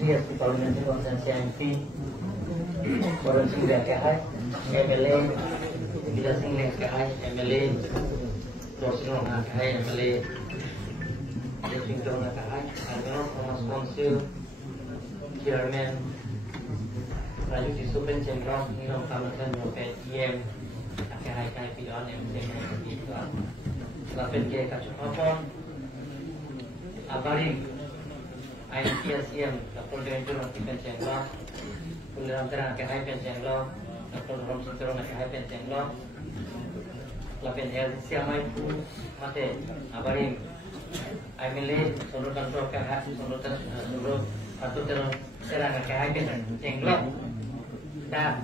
Yes, di parliamentary konsensi MP Orang sing hai MLA Bila sing hai MLA Rosno hai MLA Washington hai Argono Thomas Council Chairman Raju Disupen Cendrong Nino Kamasan Nyopet IM hai Pidon MC Lapen ke Kacupapon Abaring INPSM Kapol Director of Pension Law, Puliram Terang Kahai Pension Law, Kapol Rom Sutron Kahai Pension Law, Lapen LCMI Pu Mate Abarim, IMLA Solo Control Kahai Solo Solo Atau Terang Kahai Pension Law, Da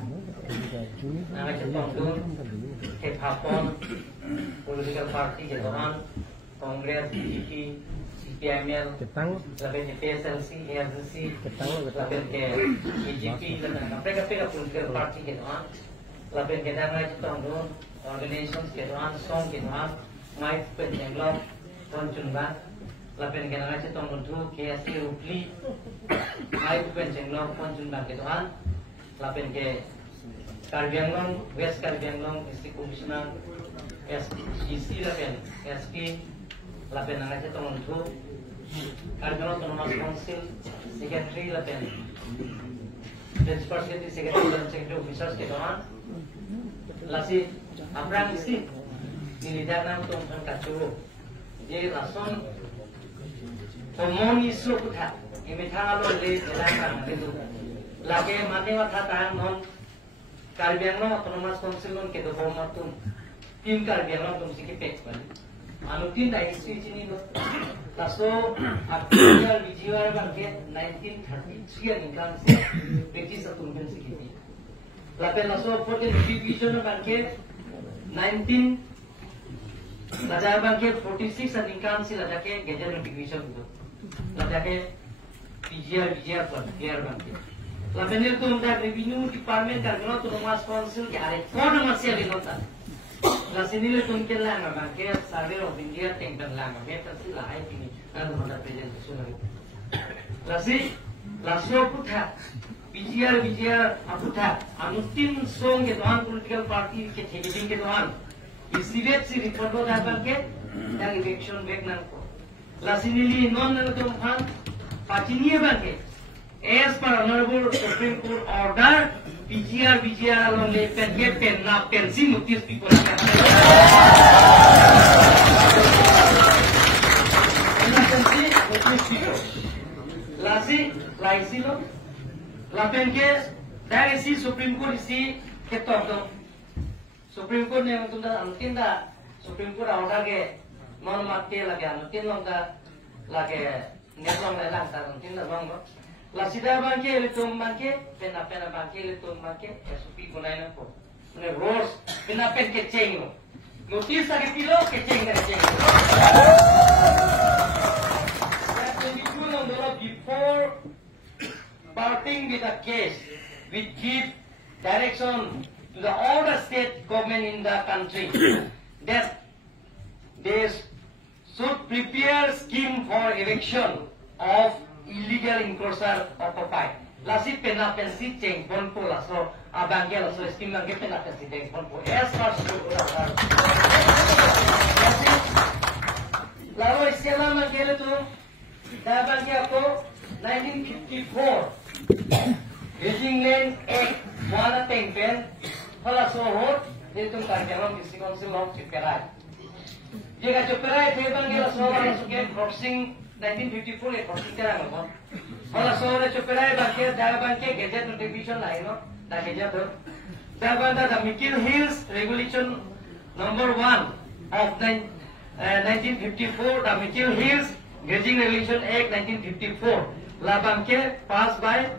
Nama Jepang Dun, Kepapon, Political Party Jepang, Kongres BJP PML, laben PSLC, ARC, laben ke BJP, laben mereka political party ke doan, laben ke nama itu tanggung organisations ke doan, song ke doan, mai penjenglo, konjunban, laben ke nama itu tanggung tu KSC Rupli, mai penjenglo, konjunban ke doan, laben ke Karbi Anglong, West Karbi Anglong, District Commissioner, SGC laben, SP, laben nama itu tanggung tu Kargano Autonomous Council Secretary Lapen Principal Secretary dan Secretary Officers ke doan lasi amrang isi nilidana untuk mengkacu jadi rason komoni sukutha imitha lo le jelaka itu lagi mati waktu tahan non Karbiangno Autonomous Council non ke doan matum tim Karbiangno tum sikipek balik Anutin dah isi sini lo, taso aktual bijiwar bangkit 1933 ingkang sih, British atungan sikiti. Lapen taso 14 division bangkit 19, lada bangkit 46 ingkang sih lada ke gajar division itu, lada ke bijiwar pun biar bangkit. Lapen itu untuk revenue department karena autonomous council ke ada kau masih ada nota. Lasinile tunkel langa bangke Survey of India tengkan langa meta sila ai kini kan mana presentation lagi lasio putha bijia aputha anutin song ke doan political party ke theging ke doan isiret si report da bangke yang election back nan ko lasinili non nan to han patinie bangke as per honorable Supreme Court order BGR along the pen na pensi notice people laisi lo lapen ke dari si Supreme Court si ketok Supreme Court ne tunda antinda Supreme Court order ke non mate lagi antin long da lagi nelong lelang ta antinda long La sida bangke letum bangke pena bangke letum bangke SOP gunai na ko ne roars pena pen ke chengo notice agi pilo ke chenga chengo that when you do know before parting with a case we give direction to the all the state government in the country that they should prepare scheme for erection of illegal encroacher occupy. Lasi pena pensi ceng pon po laso abangke laso scheme bangke pena pensi ceng pon po. As far as lalu istilah bangke itu dah bangke aku 1954 Beijing Land Act mana tengpen hala sohor itu karyawan District Council of Ciperai. Jika Ciperai dia bangke laso laso ke crossing 1954 crossing terang loh. Kalau soalnya Ciperai bangke, dah bangke gadget notification lain loh, dah gadget tuh. Dah bangke the Mikil Hills Regulation Number 1 of 1954, the Mikil Hills Grazing Regulation Act 1954. La bangke passed by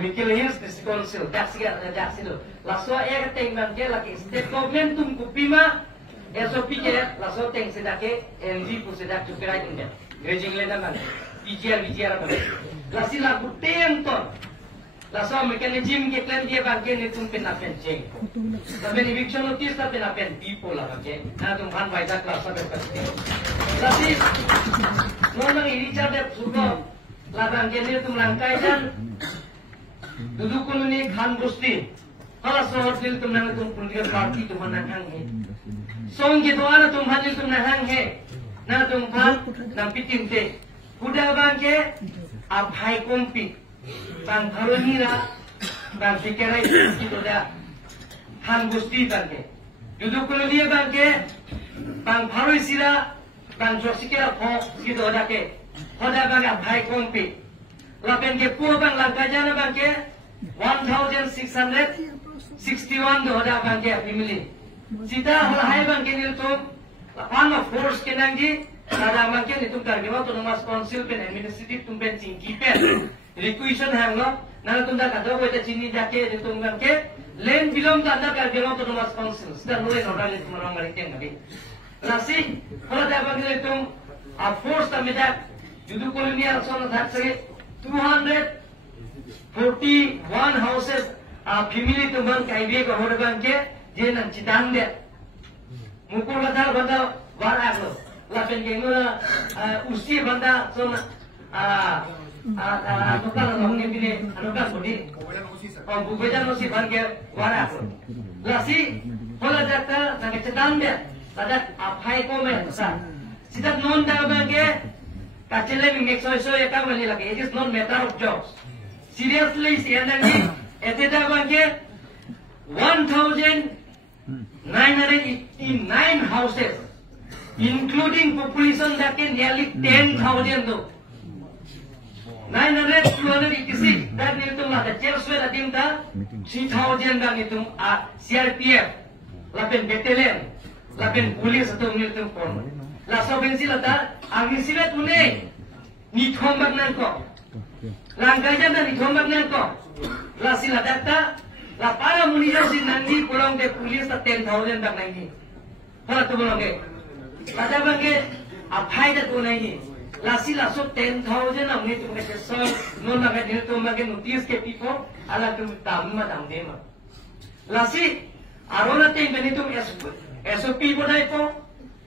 Mikil Hills District Council. That's it. Laso air teng bangke lagi state government tum kupima SOP ke laso teng sedake LG pusedak Ciperai indah. Grazing land man, BGR apa? Lasi lagu tenton, laso mechanism ke claim dia bangke ni tum pena penceng. Tapi eviction notice tapi pena pen people lah bangke. Na tum han baca kelas ada pasti. Lasi, nona ini cara sudah labang kini tum langkai dan duduk kuluni khan busti hala sohor dil tum nang tum political party tum nang he song gitu ana tum hadil tum nang he na tum phan na pitin te kuda bang ke abhai kompi bang harunira bang sikerai gitu dah khan busti bang ke duduk kuluni bang ke bang harui sira bang josikira ho gitu dah ke hoda bang abhai kompi lapen ke pu bang langkajana bang ke 1661 hoda bang ke family sida halai bang ke nitum lapang of force ke nangji ada bang ke nitum targewa autonomous council pen administrative tum pen cingki pen requisition hanglo nana tum da kado ko ta chini jake nitum bang ke land belong to under targewa autonomous council sida no in order nitum rong mari teng nabi nasi hoda bang ke nitum a force tamida judu colonial son that say 241 houses family to man kaibe ko hoda bang ke je nan chitang de mukul badal badal waraklo lapen ke ngora usi banda son tukar ngomong bine anukan bodi bubejan usi bang ke waraklo lasi hola jata nang chitang de sadat aphai ko me sa sidat non da bang ke kacile mi make so ya kam ni lagi. It is not matter of jobs. Seriously, sianani eteda bangke 1,989 houses, including population that can nearly 10,000 though. 986 that nitum la the chelswe la timta 3,000 da nitum CRPF lapen battalion lapen police atum nitum pon. La sobensi lata agisilet une ni thombak nan ko langkajan dan ni thombak nan ko la sila data la para munija sin nandi kurang de police ta 10,000 tak nangi hala tu bolonge kata bangke aphai da tu nangi la sila so 10,000 amne tu ke so no na ga dil tu mage notice ke people ala tu tam ma dam de ma la si arona te beni tu SOP bodai ko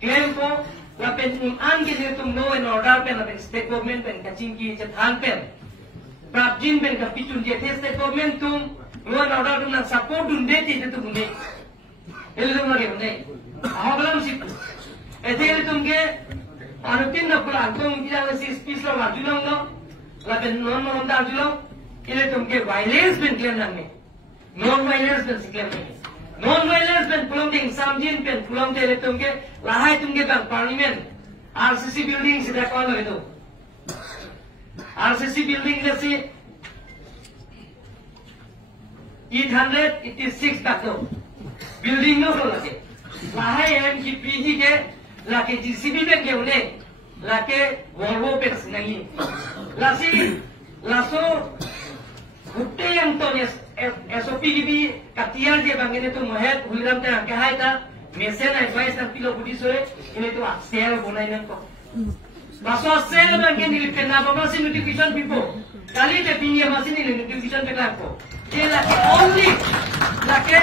claim ko lapen an ke tum no in order pen lapen state government pen kaching ki chathan pen prapjin pen kapitun je state government tum no in order tum na support dun deti je tum ne elum lage ne ahoglam sip ethel tum ke anutin na pula tum kila si speech lo ajulong no lapen non non da ajulong ile tum ke violence pen claim na ne non violence pen claim ne non-violence pen pulang ting samjin pen pulang tele tumke lahai tumke bang parliament RCC building sida kau itu RCC building jasi 886 takto building no lagi lahai MK PG ke lagi GCB pen ke une lagi Volvo pen senangi lasi laso Bukti yang tones SOP gibi katiar je bang ini tu mohet huliram te angke hai ta mesen advice nang pilo budi sore ini tu sel bonai nang ko maso sel bang ini lipen na baba si notification pipo kali te pingi masin ini notification pe ko je la only la ke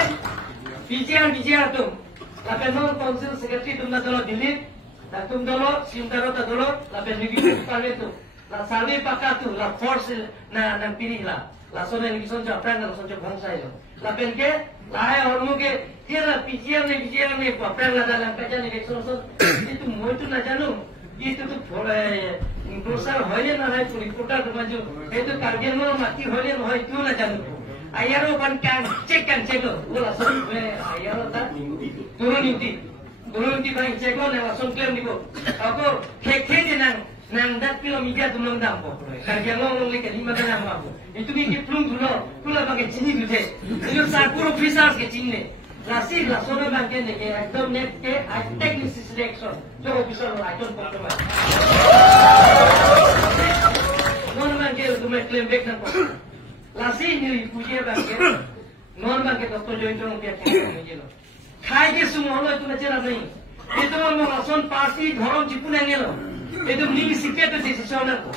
bijar tum la pe non council secretary tum na dolo delete la tum dolo sintaro ta dolo la pe review pale tu la salve pakatu la force na nang pilih la la sone ni son cha pran na son cha bhangsa yo la pen ke la hai hormu ke tira pijian ne pran la dalam kaja ni son itu moi tu na janu itu tu phore improsar hoye na hai puri kota tu maju itu kargen mo mati hoye no hai tu na janu ayaro ban kan check lo bola son ayaro ta turun inti ban check lo na son claim dibo ako khe je nang dat kilo media tu long dam ko kargen lo le ke lima dana ma ko itu ni plung dulu pula pakai cini dulu itu sarpur officers ke cini lasi lasona bangke ne ke ekdom net ke technical selection jo officer lo item photo ma non bangke tu me claim back na ko lasi ni puje bangke non bangke to join to ke ke lo khai ke sumo lo tu na chera nahi itu mo lason party dhorom chipuna ngelo itu ni secret decision ko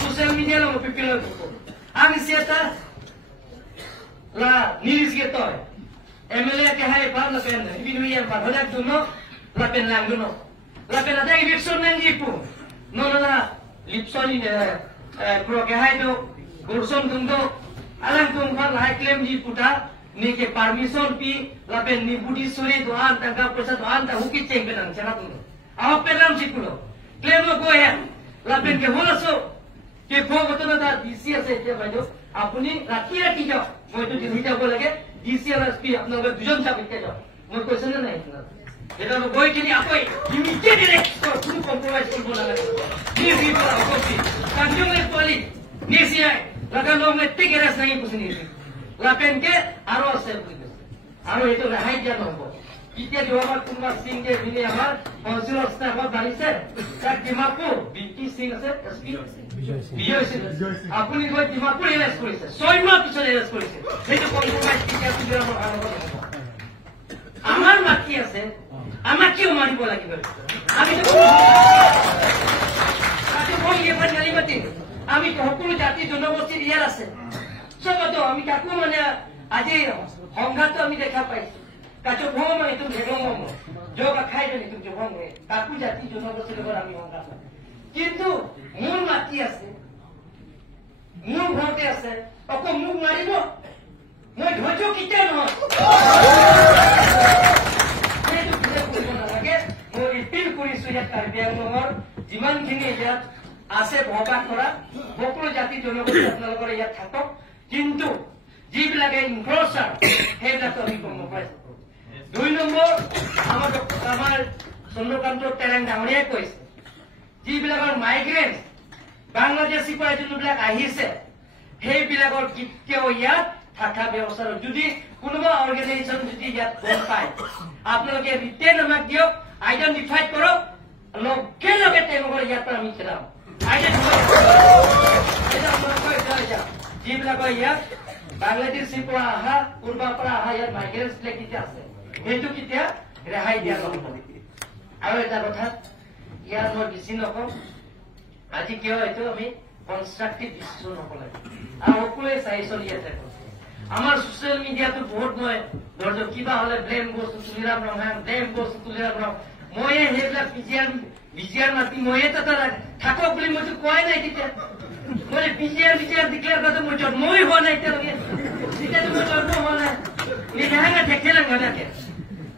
social media lo pipilo ko ang sieta la nilis ke toy MLA ke hai pa la pen ibinu yan pa hodak duno la pen lang duno la pen ada election nang ipu no la lipson pro ke hai do gurson tung do alang tung phan hai claim di puta ni ke permission pi lapen ni budi suri doan tangka prasa doan ta huki cheng benang chana tung aho peram sikulo claim go ahead lapen ke holaso ke pho gotona da DCS ete baido apuni rati rati jao moi to dilhi jabo lage DCS SP apnaga dujon sabit ke jao moi question nahi na এটা গৈ কিনি আকই ইমিডিয়েটলি কোনো কম্প্রোমাইজ করব না নি রিপোর্ট আকছি কনজিউমার পলি নিসিআই লাগানো মে টিকেরাস নাই কুছনি লাপেনকে আরো আছে আরো এটো রেহাই দিয়া নহব ইতিয়া দিওয়ার কুমার সিং কে বিনে আমার কাউন্সিলর স্টাফ বানিছে তাক ডিমাপুর বিটি সিং আছে এসপি বিজয় সিং আপুনি গৈ ডিমাপুর এরেস্ট কৰিছে 6 মাহ পিছত এরেস্ট কৰিছে সেইটো কম্প্রোমাইজ কিয়া দিওয়ার আরম্ভ আমার মাটি আছে আমার কিও মারিব লাগিব আমি তো কাকে বল ইয়ে পানি গালিমাতি আমি তো সকলো জাতি জনগোষ্ঠীর ইয়ার আছে সব তো আমি কাকু মানে আজি সংঘাত আমি দেখা পাইছি কাটো ভম মানে তুমি ভেগম যোগা খাই জানি তুমি ভম কাকু জাতি জনগোষ্ঠীর লগত আমি সংঘাত কিন্তু মূল মাটি আছে মূল ঘৰতে আছে অক মুখ মাৰিব মই ধৈৰ্য কিটা নহয় যিমানখিনি ইয়াত আছে বহবাস কৰা সকলো জাতি জনগোষ্ঠী আপোনালোকৰ ইয়াত থাকক কিন্তু যিবিলাকে ইনফ্ৰাষ্ট্ৰাকচাৰ সেইবিলাক আমি কম পাইছো 2 নম্বৰ আমাৰ চন্দ্ৰকান্ত টেৰেং ডাঙৰীয়াই কৈছে যিবিলাকৰ মাইগ্ৰেণ্ট বাংলাদেশী পৰা যোনবিলাক আহিছে সেইবিলাকৰ কেতিয়াও ইয়াত থাকা ব্যৱস্থা যদি কোনোবা অৰ্গেনাইজেশ্যন যদি ইয়াত গম পায় আপোনালোকে ৰিটেন আমাক দিয়ক আইডেন্টিফাই কৰক লগে লগে তেওঁলোকৰ ইয়াৰ পৰা আমি খেলাম যিবিলাকৰ ইয়াত বাংলাদেশীৰ পৰা অহা পূৰ্বৰ পৰা অহা ইয়াত মাইগ্ৰেণ্টছ বিলাক কেতিয়া আছে সেইটো কেতিয়া ৰেহাই দিয়া নহব আৰু এটা কথা ইয়াৰ মই বেছি নকওঁ আজি কিয় এইটো আমি কনষ্ট্ৰাকটিভ ডিচিশ্যন হ'ব লাগে আৰু সকলোৱে চাই চলি আছে আমার সোশ্যাল মিডিয়াতে বহুত মই ধরো কিবা হলে ব্লেম বস্তু তুলিরাম রং ব্লেম বস্তু তুলিরাম রং ময়ে হেবলা বিজিয়ার মাতি ময়ে তো থাকো বলে মই কয় নাই দিতে মই বিজিয়ার ডিক্লেয়ার করতে মই জন্মই হওয়া নাই তেলকে সেটা তো মই জন্ম হওয়া নাই নিহাঙ্গা দেখেলাম গানাকে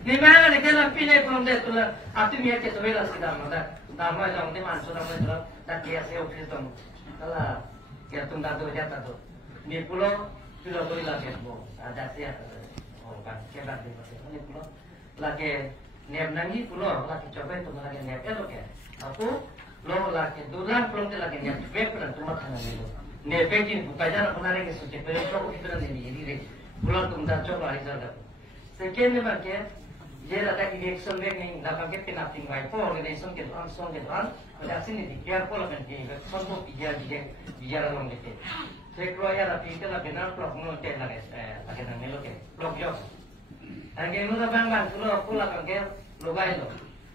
নিহাঙ্গা দেখেলাম পিনে কোন দে তোলা আপনি মিয়াকে তো বেলা সিদা আমরা দামা জমতে মানছো আমরা তো তাকে আছে অফিস দম তালা কে তুমি দাদু যাতা তো নিপুলো sudah beri lagi bo ada siapa oh kan kita di pasir ini pulau lagi nep nangi pulau lagi coba itu lagi nep itu ke aku lo lagi dulan pulau itu lagi nep web pulau itu mah kan itu nep begini bukan jangan pernah lagi suci perintah itu nanti jadi pulau itu mudah coba hari saja sekian ni macam je ada election ni nak pakai penaping baik pun organisasi ke tuan ada sini di kiar pulau kan ni semua biar orang itu Sekro ya rapi itu lah benar blok mulu cek lagi pakai nang melu ke blok jok. Angge mulu bang pulau kan ke lugai lo.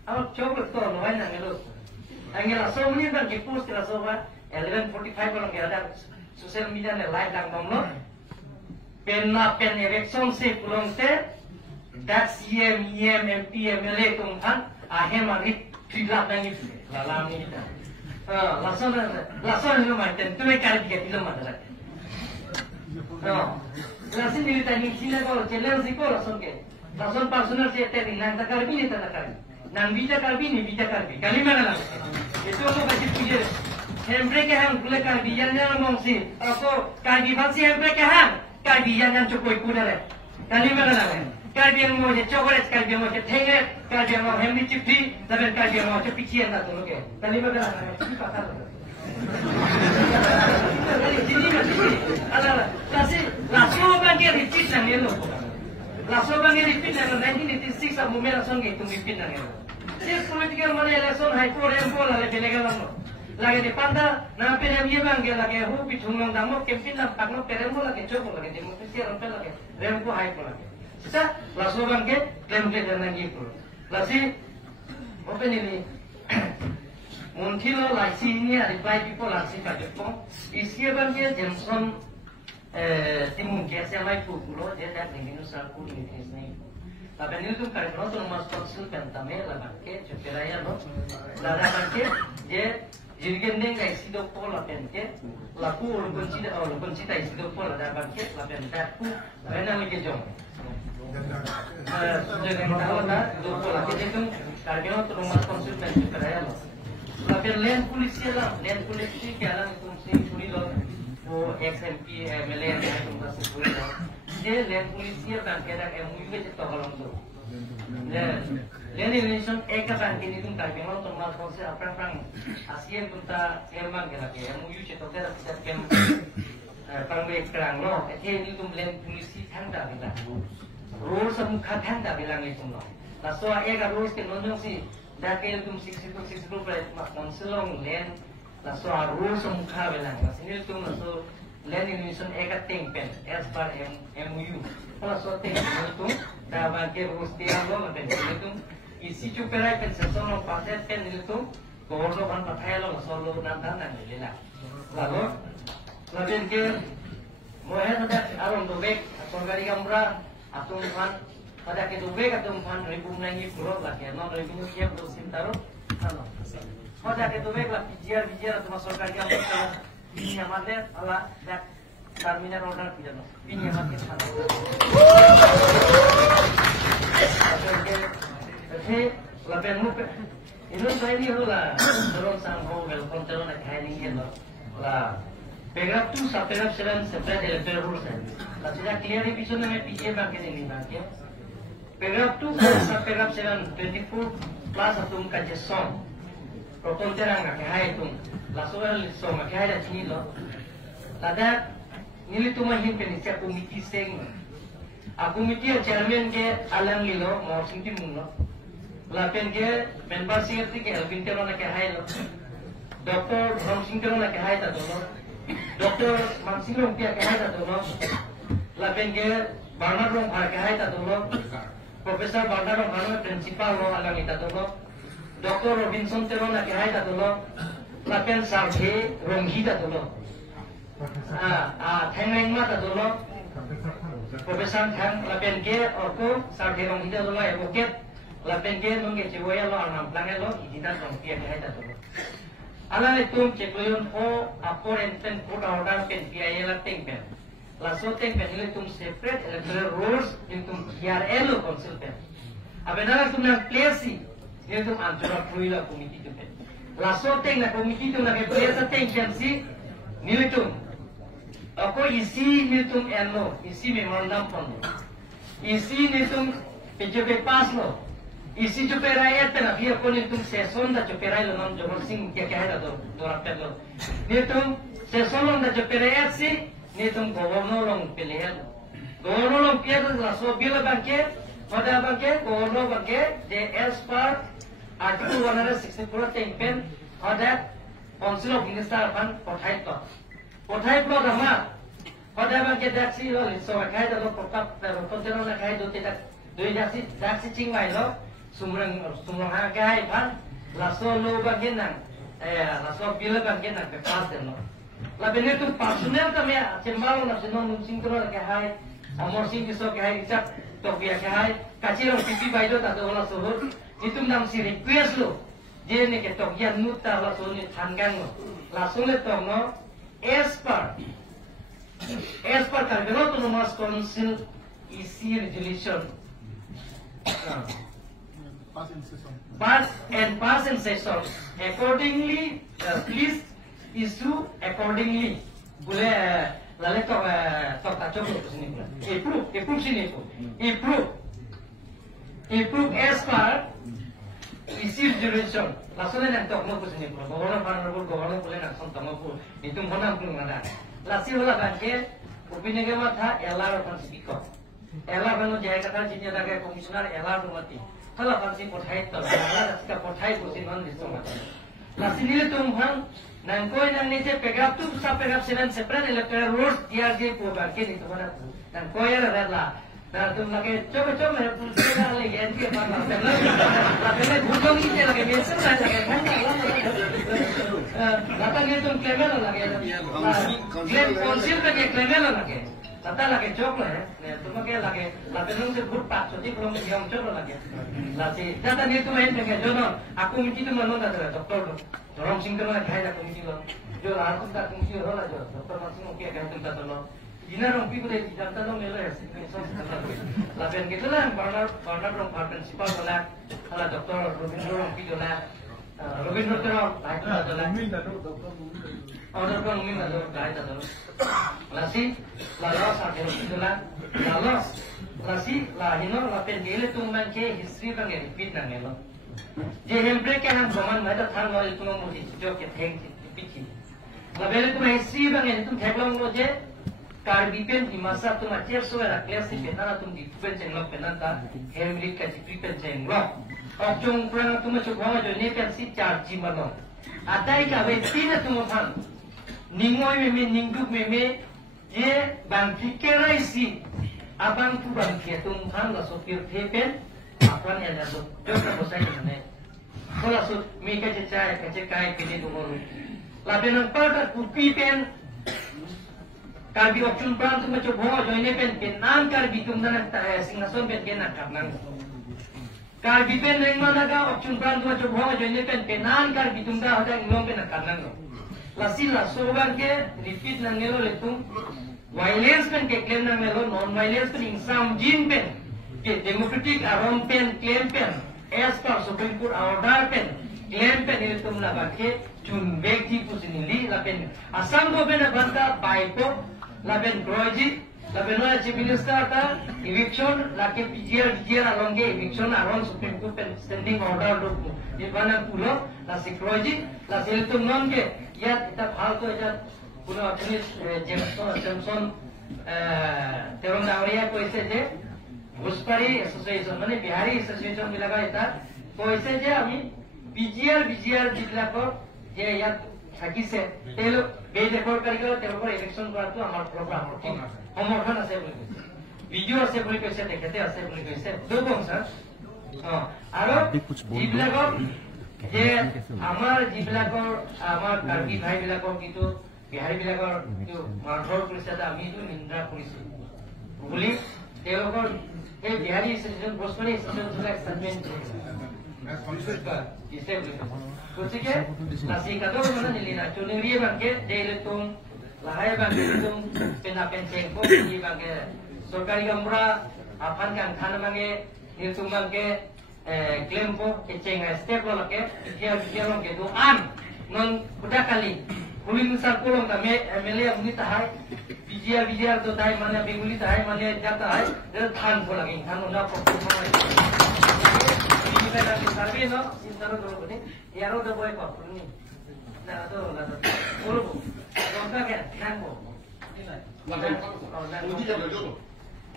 Awak coba tu lugai nang melu. Angge langsung ni bang ke post langsung 11:45 kalau ke ada sosial media ni live lang bang lo. Pen election se pulang te dak CM MP MLA tungkan ahem mari tidak nangi lalam ni kita. Langsung ni macam tu mereka dia tidak macam. Langsung ni tadi Cina kalau challenge itu langsung personal saya tadi nang tak karbi ni tak karbi, nang bija karbi ni bija karbi, kali mana lah? Itu aku baca pujian. Hempre ke ham boleh karbi yang mongsi, aku karbi bangsi hempre ke ham karbi yang cukup ikut ada. Kali mana lah? Karbi yang mau je chocolate, karbi yang mau je tengah, karbi yang mau hemli cipi, tapi karbi yang mau je pician tak tu ke? Kali mana lah? Cipi pasal. Jadi macam ni. Ada kasih langsung bagi repeat nang elok. Langsung bagi repeat nang 1986 abu merah langsung itu repeat nang elok. Sih political mana election high court yang bola lagi legal lang. Lagi di panda, nama perem ye bang lagi hu pitung lang damo kempin lang pagno perem bola lagi coba lagi demokrasi orang pel lagi rempo high court lagi. Sisa langsung bagi klaim klaim nang gitu. Lasi open ini. Until like sini reply people langsung kaget pun. Isi bagi Jameson timun kiasa mai pukulo dia dah dengan usahaku ini ni. Tapi ni tu kalau tu nomor konsul pentame la banke cepiraya no. Lada banke dia Jirikan deng kai sido pola penke, laku orang pencita sido pola dah bangke, lapen daku, mana lagi jom. Jangan tahu dah, sido pola kita itu karena tu rumah konsultan juga ada lo. Lapen len polisi lah, len polisi kaya lah itu mesti suri lo, o XMP, MLA itu mesti suri lo. Jadi len polisi kan kaya yang mungkin itu kalau tu. Len invention eka ini tuh tak memang normal proses apa ASEAN pun tak emang kena ke yang mungkin itu kita bisa kem pangwek kerang lo ini tuh len polisi kan tak bilang rules semua kan tak bilang itu lo lah soal eka rules ke nonton sih dah ke itu 60 berarti konselong len lah soal rules semua bilang lah sini tuh so len invention eka tingpen as per MOU kalau so tingpen itu dah bangke rules dia lo macam itu isi cuperai pensation lo paset pen itu goro kan pakai lo solo nantan ni lah lalu labin ke mohe ada arom dobek sorgari kamera atum kan pada ke dobek atum kan ribu nangi puro lah ke no ribu siap do sintaro ano pada ke dobek lah bijar atum sorgari kamera ini amade ala dak terminal order pijano ini amade sana Jadi, lapen muka, itu saya ni lah, terus sampai welcome terus nak kain ni lah, lah, paragraph 2 sampai paragraph 7 separate electoral rules है, lah sudah clear ni pisu nama PJ bangke ni bangke, paragraph 2 sampai paragraph 7 24 plus atum kaje song, proton terang nak kain tu, lah sudah song nak kain dah sini lo, tada nili tu mah him penisya komiti seng, komiti chairman ke alam lilo, mau singkir mula. Lapen ke member secretary ke Alvin Tero nak kahai lo, Doctor Ramsing Tero nak kahai tak dulu, Doctor Ramsing Tero nak kahai tak dulu, lapen ke Bernard Rong har kahai tak dulu, Profesor Bernard Rong har principal lo alang itu dulu, Doctor Robinson Tero nak kahai tak dulu, lapen Sarge Ronghi tak dulu, Thangreng Ma tak dulu, Profesor Thang lapen ke aku Sarge Ronghi tak dulu advocate. Lapen ke nunggu cewaya lo alam pelanggan lo izinan dong tiap hari dah tu. Alam itu cekluyon o apor enten put order pen PIA la pen. Laso pen itu separate electoral rules itu KRL lo konsultan. Abenara tu nak plesi itu antara puila komiti tu pen. Laso na komiti tu nak plesa pen si nilitum. Ako isi nilitum eno isi memorandum pon. Isi nilitum PJP pass lo. Isi cuperai itu na biar kau ni tum seson dah cuperai lo nam Johor Singh kia ada tu dorapet lo. Ni tum seson lo dah cuperai si ni tum governor lo pilih lo. Governor lo pilih tu langsung bila bangke pada bangke governor bangke as per article 164 pen ada Council of Minister akan pothai to. Pothai pro dama pada bangke daksi lo so kai dah lo protap konten lo kai do tidak doi daksi cingmai lo. Sumrang hagai pan, laso lo bagian laso bila bagian ke pas deno. Lalu ni tu personel kami cembalo nak senang singkro ke hai, amor sing kisah ke haiicap tok biar ke hai, kacir orang pipi baido tak ada orang sohor, itu nam si request lo, je ni ke tok yang nuta laso ni tanggang lo, laso ni tok no, as per kalau tu nomor council isi resolution. Pass and session. Accordingly, please issue accordingly. Boleh lalu tak cukup sini. Approve sini tu. Approve as per issue resolution. Langsung nak tak mau sini pun. Governor boleh nak sontak mau pun. Itu mana pun ada. Langsung lah bangke. Opini kemat ha elar akan speaker. Elar kalau jaya kata jinya lagi komisioner elar tu mati. Kalau fancy pothai tu, kalau kita pothai tu sinon disoma. Nasi ni tu muhang, nangkoi nang ni je paragraph tu sampai paragraph 7 separate electoral rules DRJ po bangke ni tu mana. Nangkoi ada dah. Dah tu lagi coba kita lagi entry apa lah. Tapi ni bukan ni lagi mention lagi. Kata ni tu claimel lagi. Claim council lagi claimel lagi. Tata lagi cok lah ya, cuma kayak lagi nung se good pak, so belum yang cok lagi. Lagi, tata ni tu main dengan jono, aku mesti tu mana dah doktor tu, orang singkong lagi hai aku mesti lo, jo lah aku tak mesti lo lah jo, doktor masih mungkin akan tempat tu lo. Ina orang pi boleh jantan lo melo ya, lagi gitu lah, partner orang principal lah, kalau doktor Robin orang pi lah, Robin doktor baik tu lah. Order pun mungkin ada gaya tu. Lasi, lalu sakit itu lah. Lalu lasi, lahino, lapen gile tu macam history bang repeat nang elo. Jadi break yang zaman ada thang lalu itu mau mesti jauh ke thang pici. Lalu tu history bang itu thang lalu je. Karbipen di masa tu macam so era kelas si penara tu di pen lo penanta Henry kasi pen lo. Option perang tu macam bawa jo ni pen si charge malo. Atai ka we tina tu mohang. Ningoy meme ningduk meme ye bangki keraisi abang tu bangki tum kan la sopir tepen apan ya so jota bosai ne kola so mi ka chai ka kai pini tu moru la benang pada kupi pen karbi option brand tu macho bho joine pen nan karbi tum na singason pen gena karnang karbi pen ring mana ga option brand tu macho bho joine pen nan karbi tum da hoda ngom pen karnang Lasila soban ke repeat nangelo letung violence pen ke claim nangelo non violence pen insam jin pen ke democratic aram pen claim pen as per Supreme Court order pen claim pen itu melakukan ke jun व्यक्ति pusini la pen asam go pen banta baipo la pen proji la pen no chief minister ta eviction la ke PGR along eviction around Supreme Court pen standing order do ye bana pulo la security la seltum non ke ya kita hal tu aja puno apni Jameson terong nawaria ko ise je Guspari association mane Bihari association milaga eta ko ise je ami BGR jitla ko je ya থাকি সে তেলো বে রেকর্ড করি গেল তেলো পর ইলেকশন করা তো আমার প্রোগ্রাম সমর্থন আছে বলি কইছে ভিডিও আছে বলি কইছে দেখাতে আছে বলি কইছে দুবং স্যার আর জিবিলাকৰ যে আমাৰ জিবিলাকৰ আমাৰ কাৰ্বি ভাই বিলাকৰ কিন্তু বিহাৰী বিলাকৰ কিন্তু মাৰধৰ কৰিছে আমি তো নিন্দা কৰিছো বুলি তেওঁলোকৰ এই বিহাৰী এছ'চিয়েশ্যন বস্তুনি association statement Kucingnya nasi kado mana ni lina cunuri bangke deletung lahai bangke letung penapen cengko di bangke sorkari gamra apan kan khana bangke nitung bangke klempo kecenga step lo lake dia lo ke do an non kuda kali kuling sar kolong kami MLA muni tahai bijiar to tahai mana benguli tahai mana jata hai dia than ko lagi than unda ko kita dah survey no sintaro dulu ni yaro dah boleh kok ni nah tu lah tu bolu kontak ya nanggo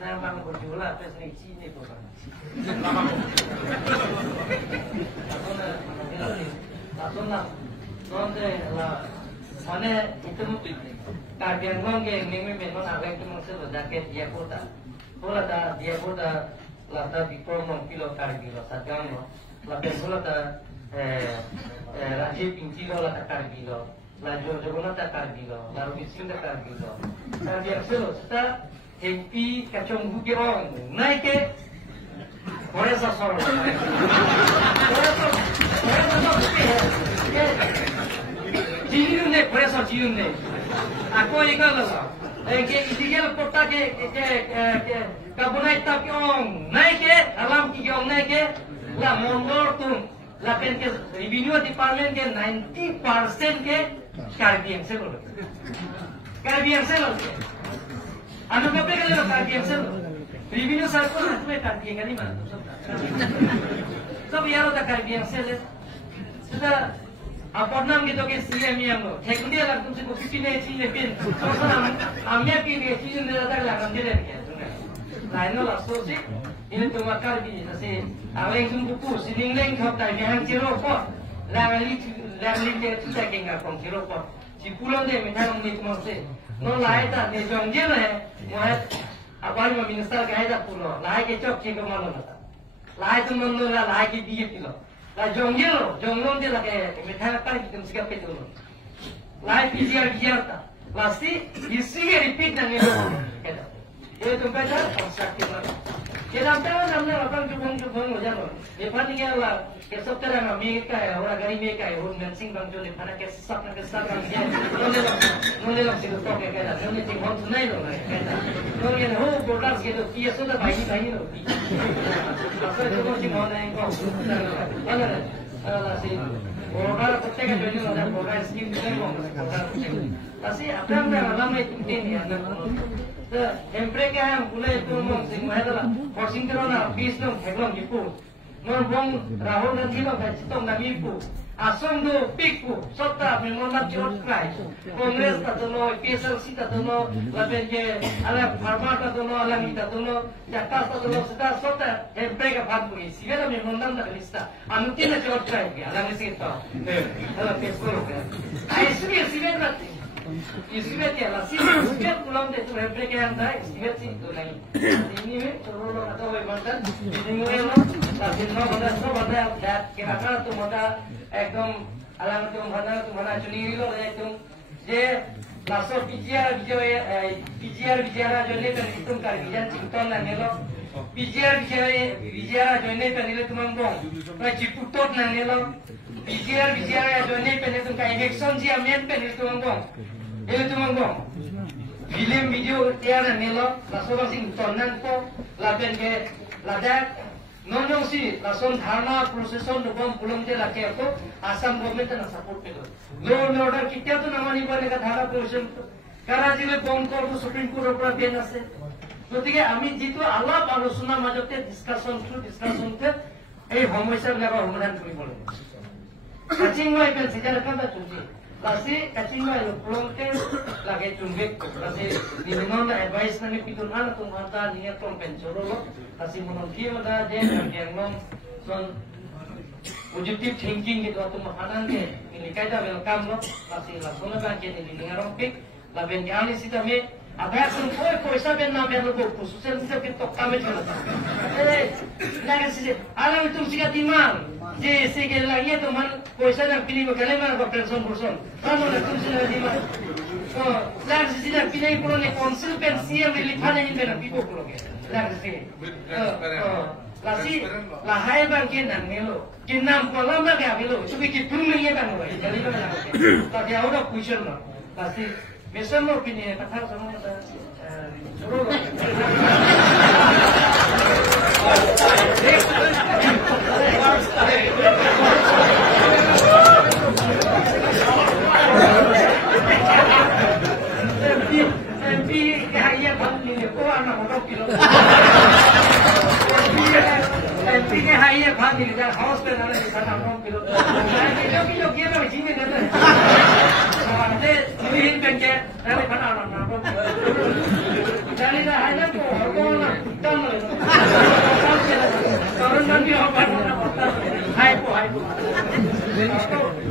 nah bang berjula pes ni sini tu kan lah nonte lah mana itu kajian ngomong ni memang apa itu maksud berjaket dia kota bola dia kota lata diploma kilo kilo satgamo la persona ta Rajiv Pinchilo lata kilo la Jogona ta kilo la Rubisinda kilo ta dia selo sta MP kachong buke on naike kore sa soro jiunne kore sa jiunne ako igalo ke itigal porta ke kabunai tak ong naike alam ki ong naike la mondor tum la pen ke revenue department ke 90% ke karbiang se bolo karbiang se lo anu kape ke lo karbiang se revenue sa ko me karbiang kali mana सब यारो ता karbiang se le sudah apa nam gitu ke CM yang lo teknik lah तुमसे को किसी ने चीज पेन तो हमने की ये चीज ने ज्यादा लगा दे रहे हैं lain lah sosi ini tu makar bi nasi aweng sungguh pun sining leng kau tak jangan ciro kok lang li dia tu tak kengar kong ciro kok si pulang deh minta ni tu masih no lain tak ni jong je lah muat apa ni minister kaya tak pulang lain ke cok cik kemana mata lain tu mana lah lain ke biye kilo lah jong je lo jong lo dia lah ke minta apa kita mesti kapet dulu lain biar tak pasti isi repeat nang itu Itu benar konstruktif lah. Kita namanya orang jubung aja loh. Lepas ni lah, kesok terang Amerika ya, orang gari Amerika ya, orang mensing bang Joni, pada kesok kan dia, nolak sih tu tak kaya, nolak sih orang sunai loh kaya, nolak yang ho border gitu, dia sudah bayi loh. Asal itu mesti mana yang kau, mana sih, border ketika Joni loh, border skim juga mau, tapi apa yang dalam itu ini ya, mereka yang mulai itu mau sing mahal forcing terona bisnis heglong ipu nombong rahul dan kilo dan citong dan ipu asong do piku sota memang jod kai kongres tatono PSLC tatono labenje ala farma tatono ala mita tatono jakarta tatono sota mereka padu isi vera memang nanda lista anutina jod kai ala mesito ala Facebook ai sini vera Isibet ya lah, isibet pulang deh tu mereka yang dah isibet sih tu lagi. Ini turun atau bagaimana? Ini lo, tapi no mana dah kira-kira tu mana ekdom alam tu mana juni lo ekdom je langsung PGR joni kan itu kan bijan cinta lah ni lo. PGR joni kan itu tu mambong, kan ciputot lah ni lo. PGR joni kan itu kan election dia main kan itu mambong. Itu mangkong, film video tiada nelo, langsung sing tonan ko, laben ke ladak, nonong si langsung dharma proseson nubam pulang je laki aku, asam government na support pedo. Law and order kita tu nama ni boleh kat dharma proseson, karena jile bongkor tu Supreme Court opera biar nase. Ketika kami jitu Allah alusuna majokte discussion tu, homoisar leba homeland tu boleh. Kacing wai kan sejarah kan tak cuci. Lasi kacing mai lo pulang ke lagi tumbek, lasi di mana advice nami pikun anak tu mata ni yang pencoro lo, lasi menungki mana je yang nom son positive thinking gitu atau makanan je, ini kaita welcome lo, lasi lasona bangke ni ngarong pik, laben jani si kami, apa yang koi saben nama lo khususnya sih kita kami cuma, lagi sih, alam itu sih timang. Je sige lagi tu man koisa nak pilih berkali mana person. Kamu nak tu sih lagi mana? Oh, lagi sih nak pilih kalau ni konsul pensi yang dilihat ni benar pipo kalau ke. Lagi sih. Lagi lahai bangkin nang melo. Kinam kolam lagi amilo. Cuba kita pun ni bang lo. Jadi mana? Tapi awak question lo. Lagi mesem lo pilih kata sama kata.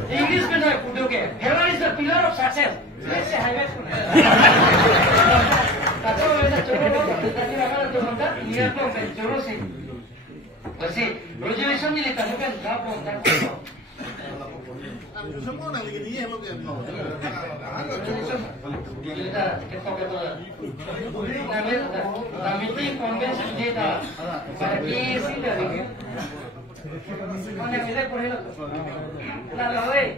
English में ना पूछोगे, Hera is the pillar of success. ऐसे highway सुना। कतो वैसा चोरो, तभी अगर तो हम तो नियर को पे चोरो से, वैसे graduation नहीं लेता है job होता है। Semua nak lagi dia loh kan? Kita na meeting convention data, bagi sih dari. Mana bisa boleh lah. Lalu,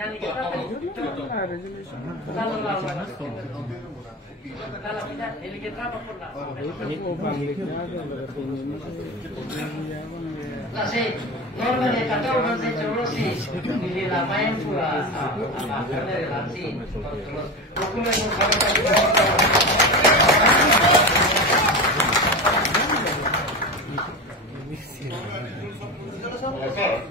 nanti kita lalu kita delegate apa pun lah. Nasi, normal ni kata orang saya curus sih, ini lamain pula, apa dari lansi, terus dokumen